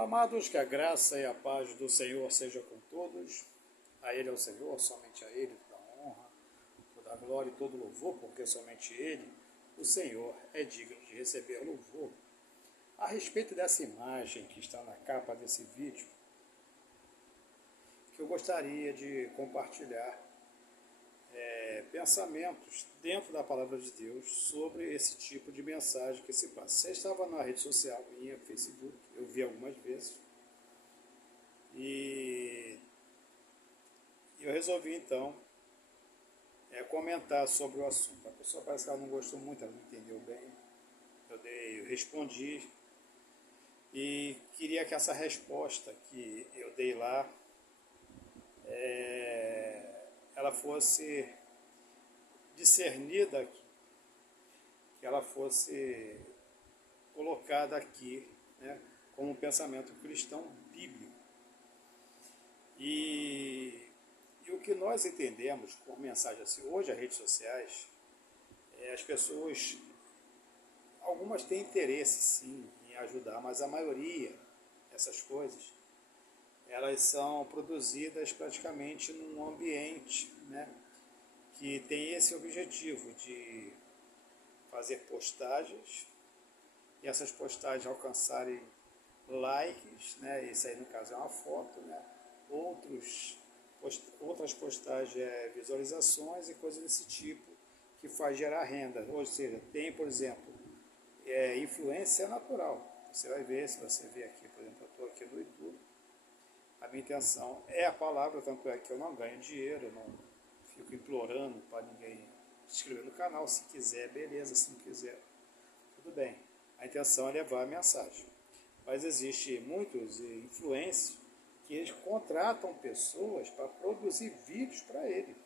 Olá, amados, que a graça e a paz do Senhor seja com todos. A Ele é o Senhor, somente a Ele toda a honra, toda a glória e todo louvor, porque somente Ele, o Senhor, é digno de receber louvor. A respeito dessa imagem que está na capa desse vídeo, que eu gostaria de compartilhar pensamentos dentro da palavra de Deus sobre esse tipo de mensagem que se passa. Você estava na rede social minha, Facebook, eu vi algumas vezes, e eu resolvi então comentar sobre o assunto. A pessoa parece que ela não gostou muito, ela não entendeu bem. Eu respondi e queria que essa resposta que eu dei lá ela fosse discernida aqui, que ela fosse colocada aqui, né, como um pensamento cristão bíblico. E o que nós entendemos por mensagem assim, hoje as redes sociais, as pessoas, algumas têm interesse sim em ajudar, mas a maioria dessas coisas, elas são produzidas praticamente num ambiente, né, que tem esse objetivo de fazer postagens e essas postagens alcançarem likes, né, isso aí no caso é uma foto, né, outras postagens visualizações e coisas desse tipo que faz gerar renda, ou seja, tem, por exemplo, influência natural. Você vai ver, se você ver aqui, por exemplo, eu estou aqui no YouTube, a minha intenção é a palavra, tanto é que eu não ganho dinheiro, eu não fico implorando para ninguém se inscrever no canal, se quiser, beleza, se não quiser, tudo bem. A intenção é levar a mensagem. Mas existe muitos influencers que eles contratam pessoas para produzir vídeos para ele.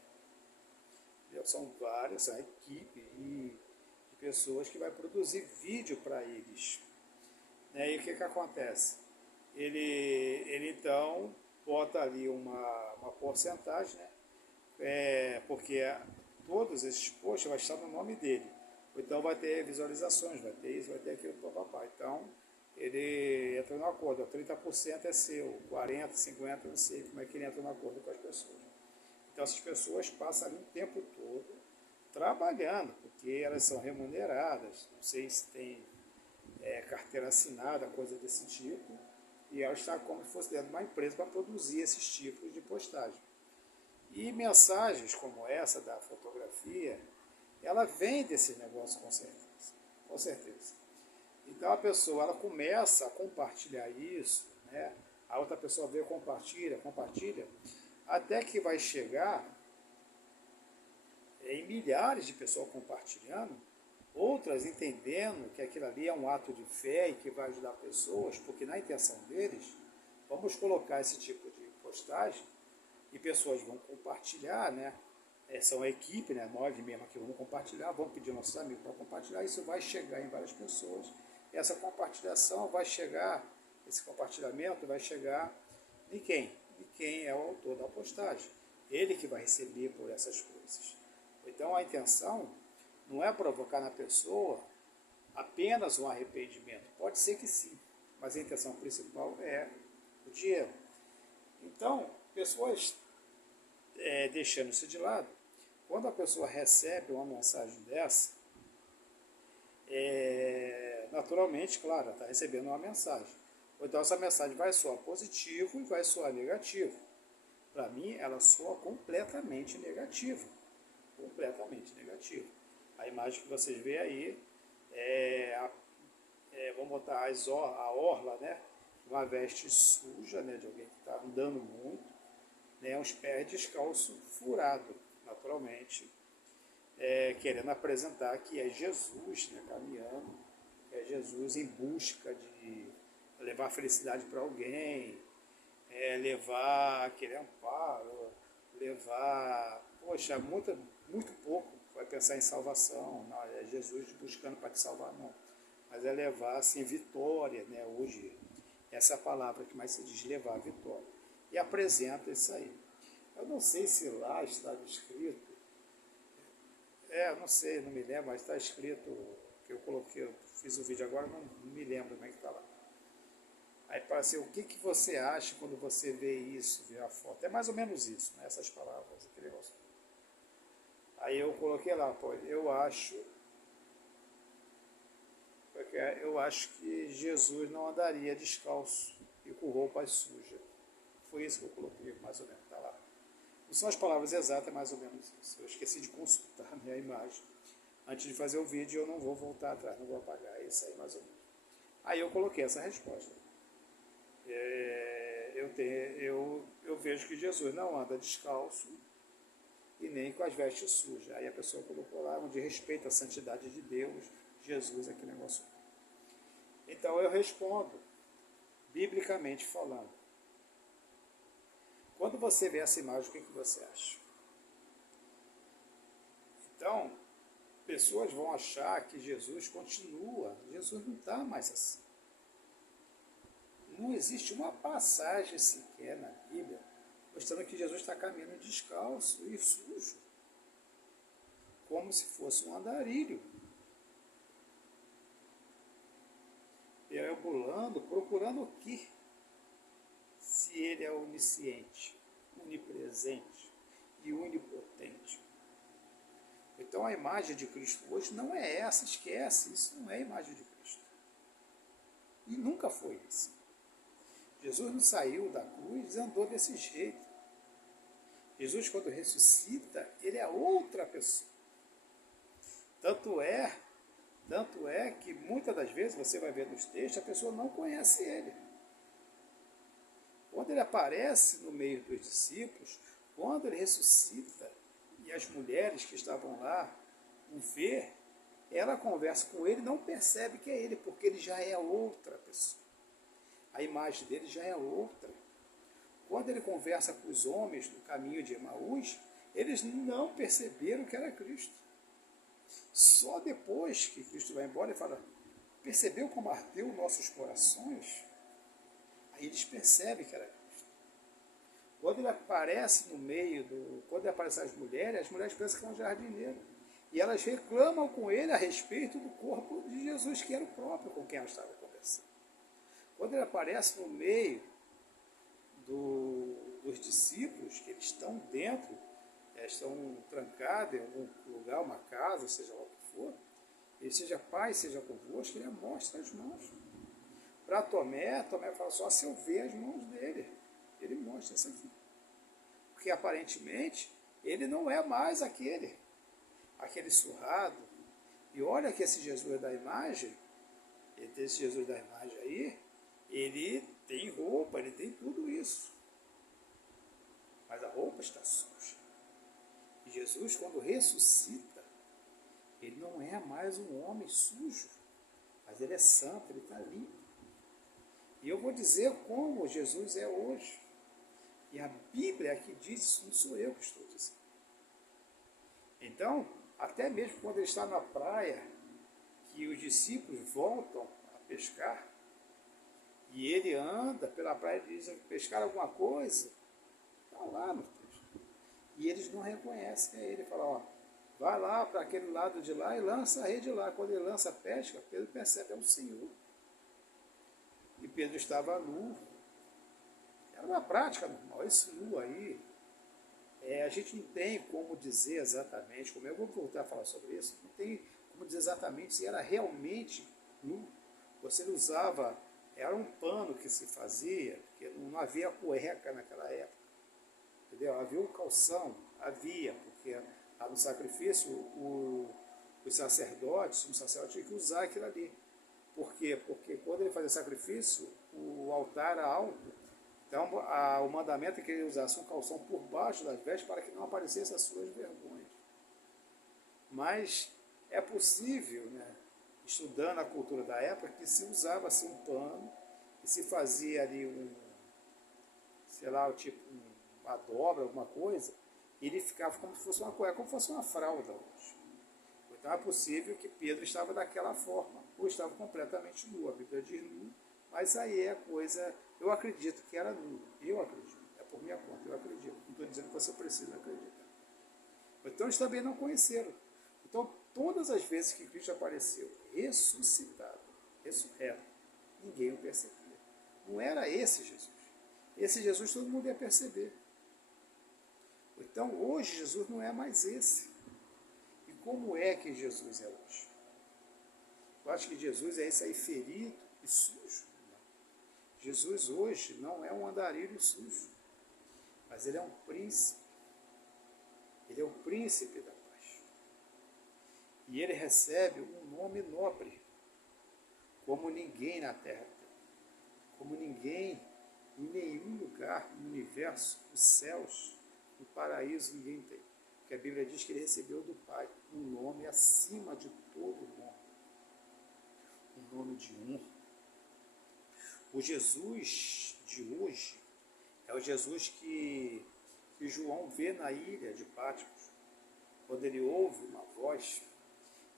São várias, são equipe de pessoas que vai produzir vídeo para eles. E o que acontece? Ele então bota ali uma porcentagem, né? Porque todos esses posts vai estar no nome dele. Então vai ter visualizações, vai ter isso, vai ter aquilo, papapá. Então ele entra no acordo, 30% é seu, 40%, 50%, não sei como é que ele entra no acordo com as pessoas. Então essas pessoas passam ali o tempo todo trabalhando, porque elas são remuneradas, não sei se tem carteira assinada, coisa desse tipo, e elas estão como se fosse dentro de uma empresa para produzir esses tipos de postagem. E mensagens como essa da fotografia, ela vem desse negócio com certeza, com certeza. Então a pessoa ela começa a compartilhar isso, né? A outra pessoa vê, compartilha, até que vai chegar em milhares de pessoas compartilhando, outras entendendo que aquilo ali é um ato de fé e que vai ajudar pessoas, porque na intenção deles, vamos colocar esse tipo de postagem e pessoas vão compartilhar, né? São a equipe, né? Nós mesmo aqui vamos compartilhar, vamos pedir nossos amigos para compartilhar, isso vai chegar em várias pessoas. Essa compartilhação vai chegar, esse compartilhamento vai chegar de quem? De quem é o autor da postagem. Ele que vai receber por essas coisas. Então a intenção não é provocar na pessoa apenas um arrependimento. Pode ser que sim, mas a intenção principal é o dinheiro. Então, pessoas deixando isso de lado, quando a pessoa recebe uma mensagem dessa, naturalmente, claro, ela está recebendo uma mensagem. Então essa mensagem vai soar positivo e vai soar negativo. Para mim, ela soa completamente negativa. Completamente negativo. A imagem que vocês veem aí vamos botar a orla, né? Uma veste suja, né? De alguém que está andando muito, né? Uns pés descalços furados, naturalmente, querendo apresentar que é Jesus, né? Caminhando, que é Jesus em busca de levar felicidade para alguém, querer amparo, poxa, muito pouco vai pensar em salvação, não, é Jesus buscando para te salvar, não. Mas é levar, assim, vitória, né, hoje, essa palavra que mais se diz, levar a vitória. E apresenta isso aí. Eu não sei se lá estava escrito, não sei, não me lembro, mas está escrito, que eu coloquei, eu fiz o vídeo agora, não me lembro como é que está lá. Aí fala assim, o que você acha quando você vê isso, vê a foto? É mais ou menos isso, né? Essas palavras, aquele negócio. Aí eu coloquei lá, pô, eu acho que Jesus não andaria descalço e com roupas sujas. Foi isso que eu coloquei, mais ou menos, tá lá. Não são as palavras exatas, é mais ou menos isso. Eu esqueci de consultar a minha imagem. Antes de fazer o vídeo, eu não vou voltar atrás, não vou apagar. É isso aí, mais ou menos. Aí eu coloquei essa resposta. Eu vejo que Jesus não anda descalço e nem com as vestes sujas. Aí a pessoa colocou lá, onde respeita a santidade de Deus, Jesus, aquele negócio. Então eu respondo, biblicamente falando. Quando você vê essa imagem, o que você acha? Então, pessoas vão achar que Jesus continua. Jesus não está mais assim. Não existe uma passagem sequer na Bíblia mostrando que Jesus está caminhando descalço e sujo, como se fosse um andarilho, perambulando, procurando o quê? Se ele é onisciente, onipresente e onipotente. Então a imagem de Cristo hoje não é essa, esquece, isso não é a imagem de Cristo. E nunca foi isso. Jesus não saiu da cruz e andou desse jeito. Jesus, quando ressuscita, ele é outra pessoa. Tanto é que muitas das vezes, você vai ver nos textos, a pessoa não conhece ele. Quando ele aparece no meio dos discípulos, quando ele ressuscita, e as mulheres que estavam lá o vê, ela conversa com ele, não percebe que é ele, porque ele já é outra pessoa. A imagem dele já é outra. Quando ele conversa com os homens no caminho de Emaús, eles não perceberam que era Cristo. Só depois que Cristo vai embora, ele fala, percebeu como ardeu nossos corações? Aí eles percebem que era Cristo. Quando ele aparece no meio quando ele aparece as mulheres pensam que é um jardineiro. E elas reclamam com ele a respeito do corpo de Jesus, que era o próprio com quem elas estavam conversando. Quando ele aparece no meio dos discípulos, que eles estão dentro, estão trancados em algum lugar, uma casa, seja lá o que for, ele seja Pai, seja convosco, ele mostra as mãos. Para Tomé fala só se eu ver as mãos dele. Ele mostra isso aqui. Porque aparentemente ele não é mais aquele surrado. E olha que esse Jesus da imagem, esse Jesus da imagem aí, ele tem roupa, ele tem tudo isso. Mas a roupa está suja. E Jesus, quando ressuscita, ele não é mais um homem sujo, mas ele é santo, ele está limpo. E eu vou dizer como Jesus é hoje. E a Bíblia aqui diz, isso não sou eu que estou dizendo. Então, até mesmo quando ele está na praia, que os discípulos voltam a pescar, e ele anda pela praia e diz, pescar alguma coisa? Está lá no texto. E eles não reconhecem ele. Ele fala, ó, vai lá para aquele lado de lá e lança a rede lá. Quando ele lança a pesca, Pedro percebe, é o Senhor. E Pedro estava nu. Era uma prática normal. Esse nu aí, a gente não tem como dizer exatamente, como eu vou voltar a falar sobre isso, não tem como dizer exatamente se era realmente nu. Você não usava, era um pano que se fazia, porque não havia cueca naquela época. Entendeu? Havia um calção, porque no sacrifício os sacerdotes, o sacerdote tinha que usar aquilo ali. Por quê? Porque quando ele fazia sacrifício, o altar era alto. Então, o mandamento é que ele usasse um calção por baixo das vestes para que não aparecessem as suas vergonhas. Mas é possível, né, estudando a cultura da época, que se usava assim um pano, e se fazia ali uma dobra, alguma coisa, e ele ficava como se fosse uma cueca, como se fosse uma fralda hoje. Então é possível que Pedro estava daquela forma, ou estava completamente nu. A Bíblia diz nu, mas aí é coisa, eu acredito que era nu, eu acredito, é por minha conta, eu acredito, não estou dizendo que você precisa acreditar. Então eles também não conheceram. Então todas as vezes que Cristo apareceu ressuscitado, ressurreto, ninguém o percebia. Não era esse Jesus. Esse Jesus todo mundo ia perceber. Então, hoje, Jesus não é mais esse. E como é que Jesus é hoje? Eu acho que Jesus é esse aí ferido e sujo. Jesus hoje não é um andarilho sujo, mas ele é um príncipe. Ele é o príncipe da paz. E ele recebe um nome nobre, como ninguém na terra tem. Como ninguém, em nenhum lugar no universo, nos céus, no paraíso, ninguém tem. Porque a Bíblia diz que ele recebeu do Pai um nome acima de todo nome. Um nome de honra. O Jesus de hoje é o Jesus que João vê na ilha de Patmos, quando ele ouve uma voz,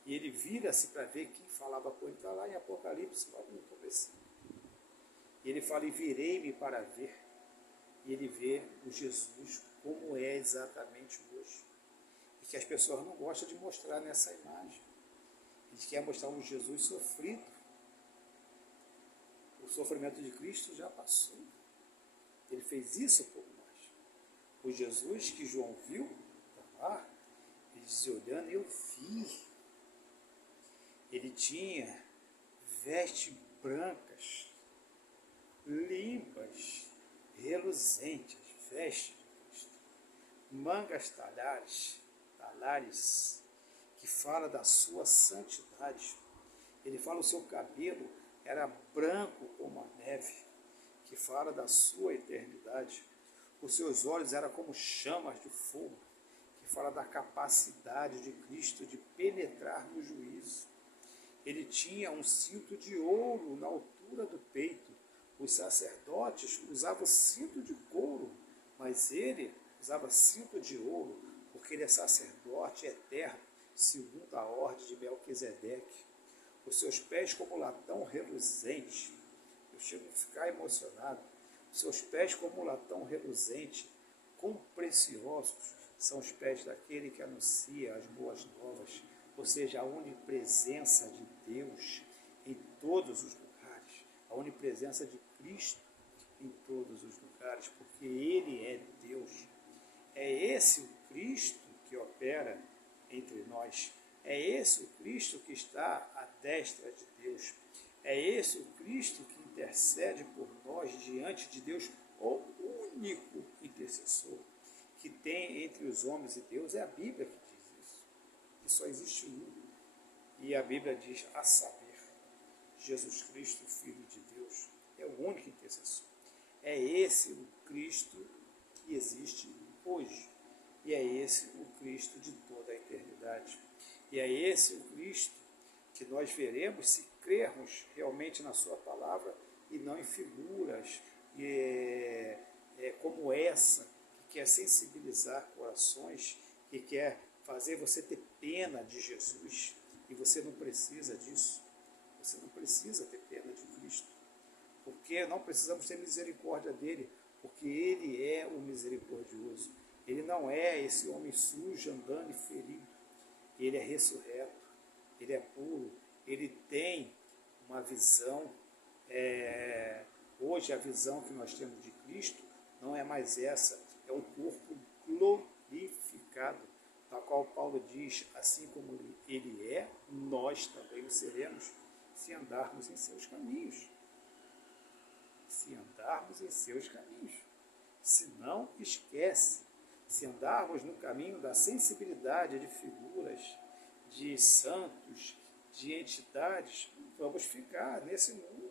e ele vira-se para ver quem falava com ele. Está lá em Apocalipse, logo no começo. E ele fala, e virei-me para ver. E ele vê o Jesus como é exatamente hoje. E que as pessoas não gostam de mostrar nessa imagem. A gente quer mostrar um Jesus sofrido. O sofrimento de Cristo já passou. Ele fez isso por nós. O Jesus que João viu, está lá, ele dizia, olhando, eu vi. Ele tinha vestes brancas, limpas, reluzentes, vestes de Cristo. Mangas talares, que fala da sua santidade. Ele fala o seu cabelo era branco como a neve, que fala da sua eternidade. Os seus olhos eram como chamas de fogo, que fala da capacidade de Cristo de penetrar no juízo. Ele tinha um cinto de ouro na altura do peito. Os sacerdotes usavam cinto de couro, mas ele usava cinto de ouro, porque ele é sacerdote eterno, segundo a ordem de Melquisedeque. Os seus pés como latão reluzente. Eu chego a ficar emocionado. Os seus pés como latão reluzente, quão preciosos são os pés daquele que anuncia as boas novas, ou seja, a onipresença de Deus em todos os lugares, a onipresença de Cristo em todos os lugares, porque Ele é Deus. É esse o Cristo que opera entre nós. É esse o Cristo que está à destra de Deus. É esse o Cristo que intercede por nós diante de Deus, o único intercessor que tem entre os homens e Deus. É a Bíblia que diz isso. Que só existe um. E a Bíblia diz, a saber, Jesus Cristo, Filho de Deus, é o único intercessor. É esse o Cristo que existe hoje. E é esse o Cristo de toda a eternidade. E é esse o Cristo que nós veremos se crermos realmente na sua palavra e não em figuras como essa, que quer sensibilizar corações, que quer fazer você ter pena de Jesus. E você não precisa disso. Você não precisa ter pena de Cristo. Porque não precisamos ter misericórdia dele, porque ele é o misericordioso. Ele não é esse homem sujo, andando e ferido. Ele é ressurreto, ele é puro, ele tem uma visão. Hoje a visão que nós temos de Cristo não é mais essa, é um corpo glorificado, tal qual Paulo diz, assim como ele é, nós também o seremos, se andarmos em seus caminhos. Se andarmos em seus caminhos. Se não, esquece. Se andarmos no caminho da sensibilidade de figuras, de santos, de entidades, vamos ficar nesse mundo.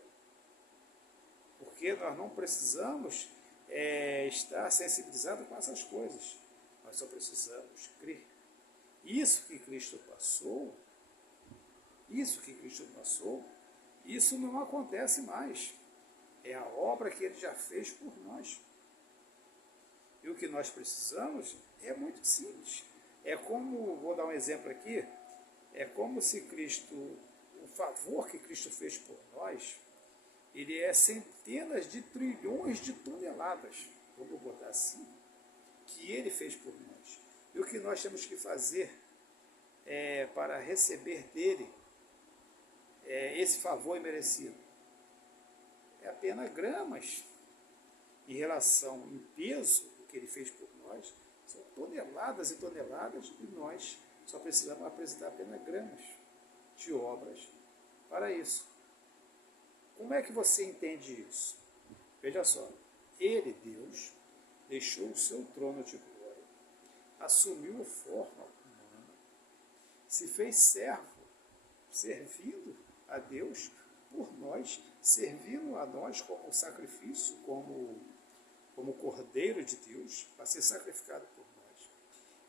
Porque nós não precisamos estar sensibilizados com essas coisas. Nós só precisamos crer. Isso que Cristo passou, isso não acontece mais. É a obra que ele já fez por nós. E o que nós precisamos é muito simples. É como, vou dar um exemplo aqui, é como se Cristo, o favor que Cristo fez por nós, ele é centenas de trilhões de toneladas, vamos botar assim, que ele fez por nós. E o que nós temos que fazer para receber dele esse favor imerecido? É apenas apenas gramas em relação em peso do que ele fez por nós. São toneladas e toneladas e nós só precisamos apresentar apenas gramas de obras para isso. Como é que você entende isso? Veja só, ele, Deus, deixou o seu trono de glória, assumiu a forma humana, se fez servo, servindo a Deus por nós, servindo a nós como sacrifício, como Cordeiro de Deus, para ser sacrificado por nós.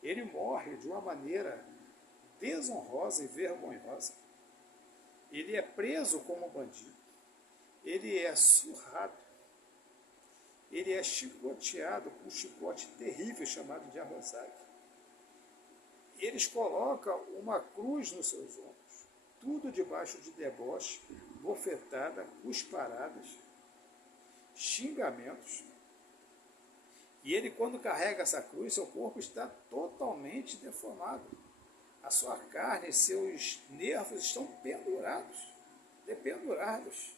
Ele morre de uma maneira desonrosa e vergonhosa. Ele é preso como bandido. Ele é surrado. Ele é chicoteado com um chicote terrível chamado de arrozaque. Eles colocam uma cruz nos seus ombros, tudo debaixo de deboche, bofetada, cusparadas, xingamentos. E ele, quando carrega essa cruz, seu corpo está totalmente deformado. A sua carne, seus nervos estão dependurados.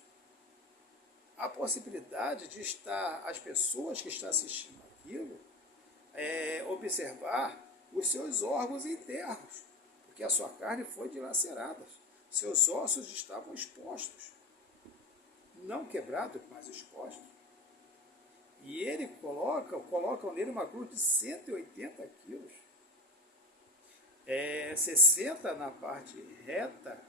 A possibilidade de estar, as pessoas que estão assistindo aquilo, observar os seus órgãos internos, porque a sua carne foi dilacerada, seus ossos estavam expostos, não quebrados, mas expostos. E ele colocam nele uma cruz de 180 quilos, 60 na parte reta,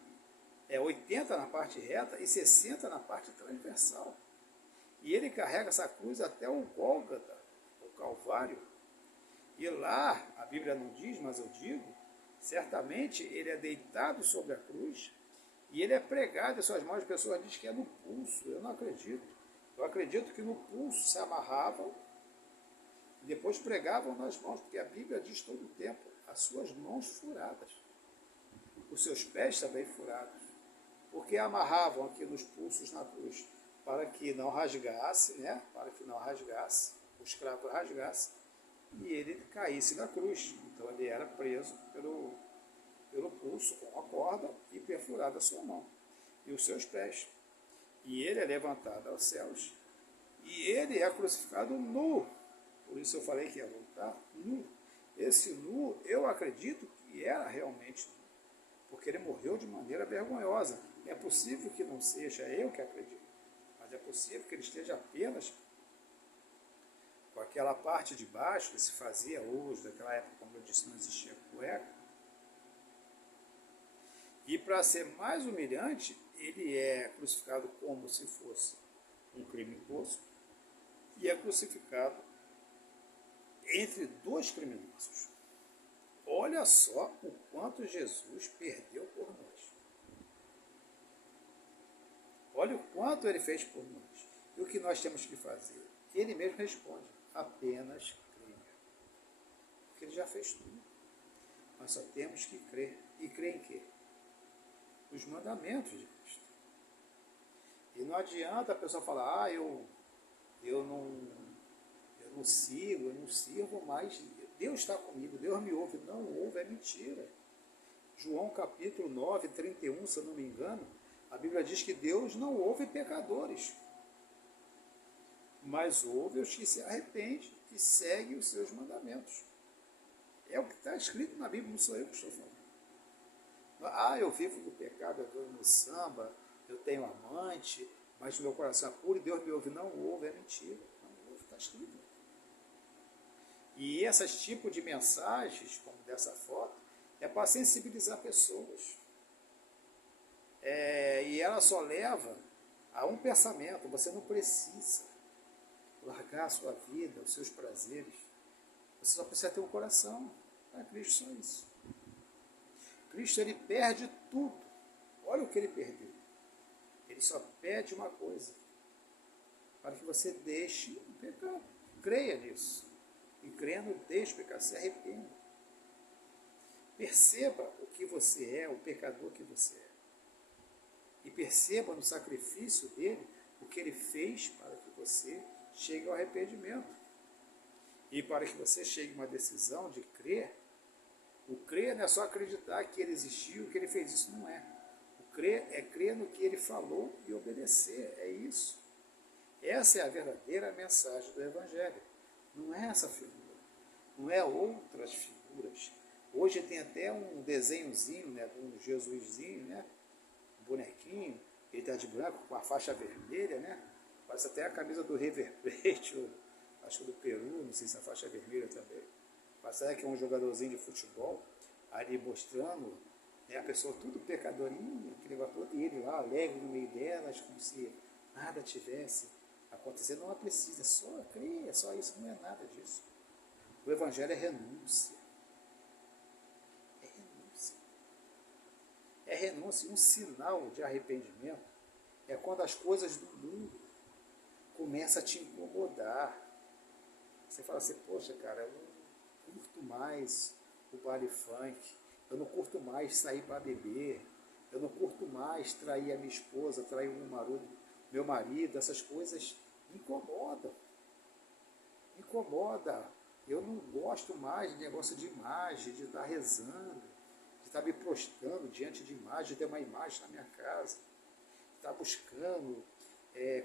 80 na parte reta e 60 na parte transversal. E ele carrega essa cruz até o Gólgota, o Calvário. E lá, a Bíblia não diz, mas eu digo, certamente ele é deitado sobre a cruz e ele é pregado em suas mãos. As pessoas dizem que é no pulso. Eu não acredito. Eu acredito que no pulso se amarravam e depois pregavam nas mãos, porque a Bíblia diz todo o tempo, as suas mãos furadas, os seus pés também furados, porque amarravam aqui nos pulsos na cruz, para que não rasgasse, né? Para que não rasgasse, o escravo rasgasse, e ele caísse da cruz. Então ele era preso pelo pulso com a corda e perfurada a sua mão e os seus pés. E ele é levantado aos céus, e ele é crucificado nu. Por isso eu falei que ia voltar nu. Esse nu, eu acredito que era realmente nu, porque ele morreu de maneira vergonhosa. É possível que não seja eu que acredito, mas é possível que ele esteja apenas com aquela parte de baixo que se fazia hoje, daquela época, como eu disse, não existia cueca. E para ser mais humilhante, ele é crucificado como se fosse um criminoso e é crucificado entre dois criminosos. Olha só o quanto Jesus perdeu por nós. Olha o quanto ele fez por nós. E o que nós temos que fazer? Ele mesmo responde, apenas creia. Porque ele já fez tudo. Nós só temos que crer. E crer em quê? Os mandamentos de Cristo. E não adianta a pessoa falar, eu não sigo, eu não sirvo, mas Deus está comigo, Deus me ouve. Não ouve, é mentira. João capítulo 9, 31, se eu não me engano, a Bíblia diz que Deus não ouve pecadores, mas ouve os que se arrependem e seguem os seus mandamentos. É o que está escrito na Bíblia, não sou eu que estou falando. Eu vivo do pecado, eu vivo no samba, eu tenho amante, mas meu coração é puro e Deus me ouve. Não ouve, é mentira. Não ouve, está escrito. E esses tipos de mensagens, como dessa foto, é para sensibilizar pessoas. E ela só leva a um pensamento. Você não precisa largar a sua vida, os seus prazeres. Você só precisa ter um coração. Para Cristo só isso. Cristo, ele perde tudo. Olha o que ele perdeu. Ele só pede uma coisa, para que você deixe o pecado. Creia nisso. E crendo, deixe o pecado, se arrependa. Perceba o que você é, o pecador que você é. E perceba no sacrifício dele o que ele fez para que você chegue ao arrependimento. E para que você chegue a uma decisão de crer. O crer não é só acreditar que ele existiu, que ele fez isso, não é. O crer é crer no que ele falou e obedecer, é isso. Essa é a verdadeira mensagem do Evangelho. Não é essa figura, não é outras figuras. Hoje tem até um desenhozinho, né, de um Jesusinho, né, um bonequinho, ele está de branco com a faixa vermelha, né, parece até a camisa do River Plate, acho que do Peru, não sei se a faixa é vermelha também. Parece que é um jogadorzinho de futebol, ali mostrando, né, a pessoa tudo pecadorinho, aquele negócio todo, e ele lá alegre no meio delas, como se nada tivesse acontecendo. Não precisa, só creia, só isso, não é nada disso. O Evangelho é renúncia. É renúncia. É renúncia. Um sinal de arrependimento é quando as coisas do mundo começam a te incomodar. Você fala assim, poxa, cara, eu não curto mais o baile funk, eu não curto mais sair para beber, eu não curto mais trair a minha esposa, trair meu marido, essas coisas me incomodam. Me incomoda. Eu não gosto mais de negócio de imagem, de estar rezando, de estar me prostrando diante de imagem, de ter uma imagem na minha casa, de estar buscando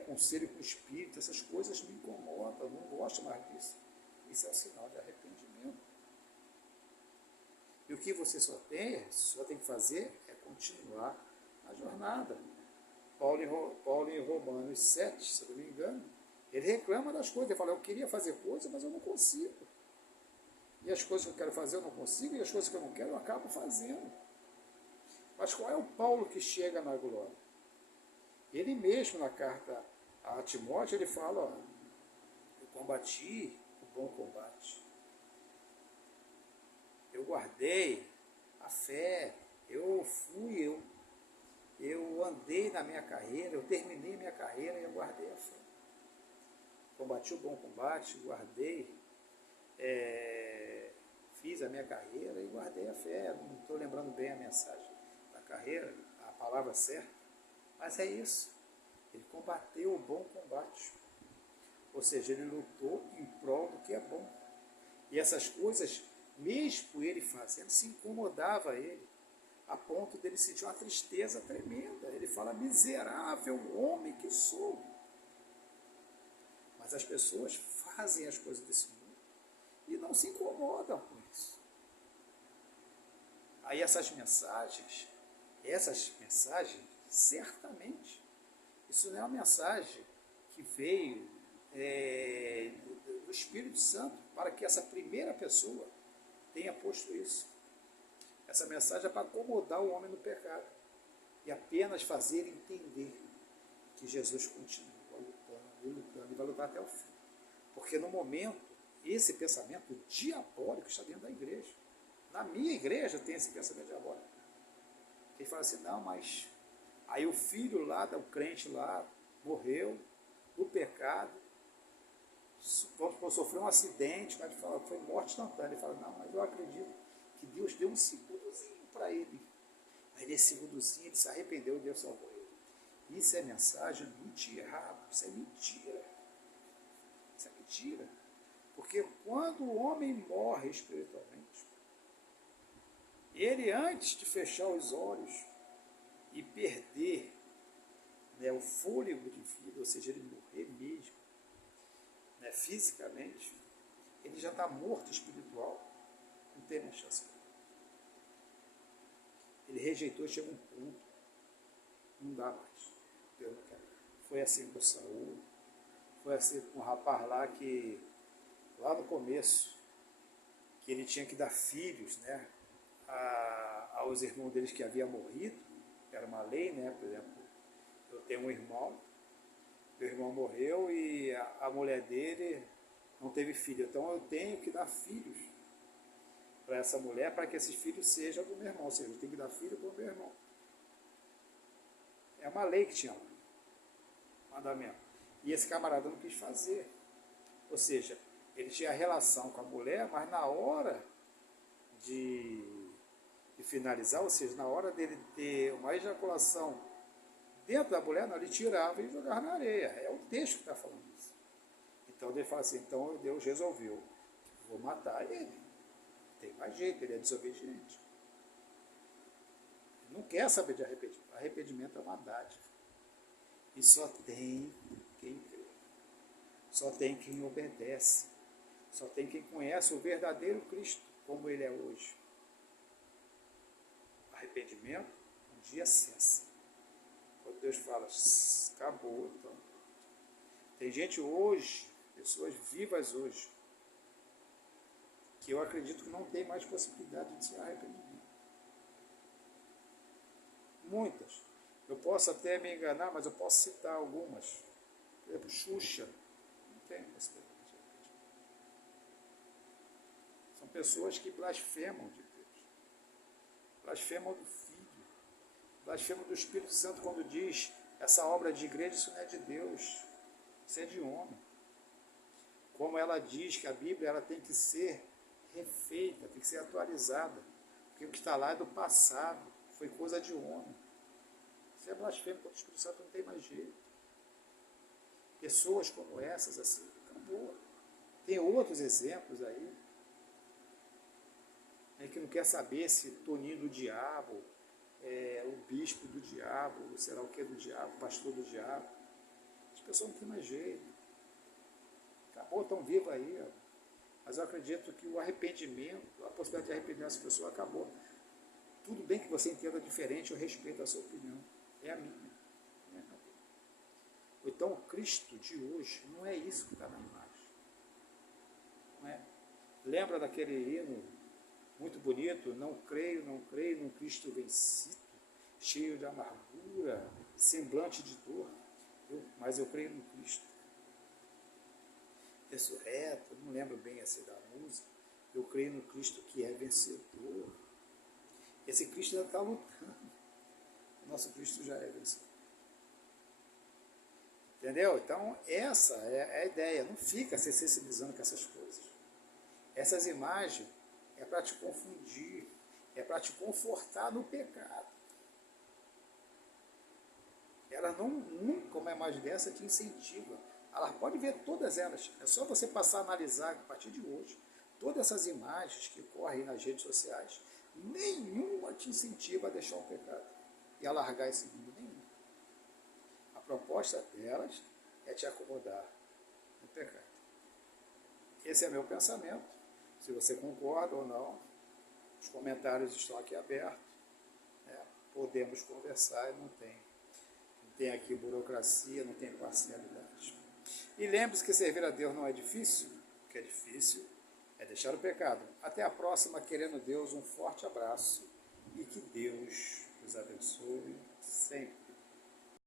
conselho com o Espírito, essas coisas me incomodam, eu não gosto mais disso. Isso é um sinal de arrependimento. E o que você só tem que fazer é continuar a jornada. Paulo em Romanos 7, se eu não me engano, ele reclama das coisas, ele fala, eu queria fazer coisas, mas eu não consigo. E as coisas que eu quero fazer eu não consigo, e as coisas que eu não quero eu acabo fazendo. Mas qual é o Paulo que chega na glória? Ele mesmo, na carta a Timóteo, ele fala, ó, eu combati o bom combate. Eu guardei a fé, eu andei na minha carreira, eu terminei minha carreira e eu guardei a fé. Combati o bom combate, guardei, fiz a minha carreira e guardei a fé. Não estou lembrando bem a mensagem da carreira, a palavra certa, mas é isso. Ele combateu o bom combate. Ou seja, ele lutou em prol do que é bom. E essas coisas, mesmo ele fazendo, se incomodava a ele, a ponto dele sentir uma tristeza tremenda. Ele fala, miserável homem que sou. Mas as pessoas fazem as coisas desse mundo e não se incomodam com isso. Aí essas mensagens, certamente, isso não é uma mensagem que veio do Espírito Santo para que essa primeira pessoa tenha posto isso. Essa mensagem é para acomodar o homem no pecado e apenas fazer entender que Jesus continua lutando e vai lutar até o fim. Porque no momento, esse pensamento diabólico está dentro da igreja. Na minha igreja tem esse pensamento diabólico. Ele fala assim, não, mas aí o filho lá, o crente lá, morreu no pecado, sofreu um acidente, mas foi morte instantânea. Ele fala, não, mas eu acredito que Deus deu um segundozinho para ele. Aí nesse segundozinho ele se arrependeu e Deus salvou ele. Isso é mensagem do diabo, isso é mentira. Isso é mentira. Porque quando o homem morre espiritualmente, ele antes de fechar os olhos e perder, né, o fôlego de vida, ou seja, ele morrer mesmo, né, fisicamente, ele já está morto espiritual, não tem mais chance. Ele rejeitou, chega um ponto, não dá mais. Foi assim com Saul, foi assim com o rapaz lá que, lá no começo, que ele tinha que dar filhos, né, aos irmãos deles que haviam morrido, que era uma lei, né, por exemplo, eu tenho um irmão, meu irmão morreu e a mulher dele não teve filho, então eu tenho que dar filhos para essa mulher, para que esses filhos sejam do meu irmão, ou seja, eu tenho que dar filho para o meu irmão. É uma lei que tinha lá, mandamento. E esse camarada não quis fazer. Ou seja, ele tinha relação com a mulher, mas na hora de finalizar, ou seja, na hora dele ter uma ejaculação dentro da mulher, não, ele tirava e jogava na areia. É o texto que está falando isso. Então ele fala assim, então Deus resolveu, vou matar ele. Não tem mais jeito, ele é desobediente. Ele não quer saber de arrependimento. Arrependimento é uma dádiva. E só tem quem crê. Só tem quem obedece. Só tem quem conhece o verdadeiro Cristo, como ele é hoje. Arrependimento, um dia cessa. Quando Deus fala, acabou, então. Tem gente hoje, pessoas vivas hoje, que eu acredito que não tem mais possibilidade de se arrependimento. Muitas. Eu posso até me enganar, mas eu posso citar algumas. Por exemplo, Xuxa. Não tem possibilidade de arrependimento. São pessoas que blasfemam de Deus. Blasfemam do Filho. Blasfemam do Espírito Santo quando diz essa obra de igreja, isso não é de Deus. Isso é de homem. Como ela diz que a Bíblia ela tem que ser refeita, tem que ser atualizada. Porque o que está lá é do passado, foi coisa de homem. Isso é blasfêmio contra o Espírito Santo, não tem mais jeito. Pessoas como essas, assim, acabou. Tem outros exemplos aí, né, que não quer saber se Toninho do diabo, o bispo do diabo, sei lá o que do diabo, pastor do diabo. As pessoas não têm mais jeito. Acabou, estão vivas aí, ó. Mas eu acredito que o arrependimento, a possibilidade de arrepender essa pessoa acabou. Tudo bem que você entenda diferente, eu respeito a sua opinião. É a minha. Não é a minha. Então o Cristo de hoje não é isso que está na imagem. Não é? Lembra daquele hino muito bonito? Não creio num Cristo vencido, cheio de amargura, semblante de dor. Mas eu creio no Cristo ressurreto, não lembro bem assim da música. Eu creio no Cristo que é vencedor. Esse Cristo ainda está lutando. O nosso Cristo já é vencedor. Entendeu? Então, essa é a ideia. Não fica se sensibilizando com essas coisas. Essas imagens é para te confundir, é para te confortar no pecado. Ela nunca uma imagem dessa te incentiva. Ela pode ver todas elas. É só você passar a analisar a partir de hoje. Todas essas imagens que correm nas redes sociais, nenhuma te incentiva a deixar o pecado e a largar esse mundo. Nenhuma. A proposta delas é te acomodar no pecado. Esse é meu pensamento. Se você concorda ou não, os comentários estão aqui abertos. Né? Podemos conversar e não tem aqui burocracia, não tem parcialidade. E lembre-se que servir a Deus não é difícil. O que é difícil é deixar o pecado. Até a próxima, querendo Deus, um forte abraço e que Deus os abençoe sempre.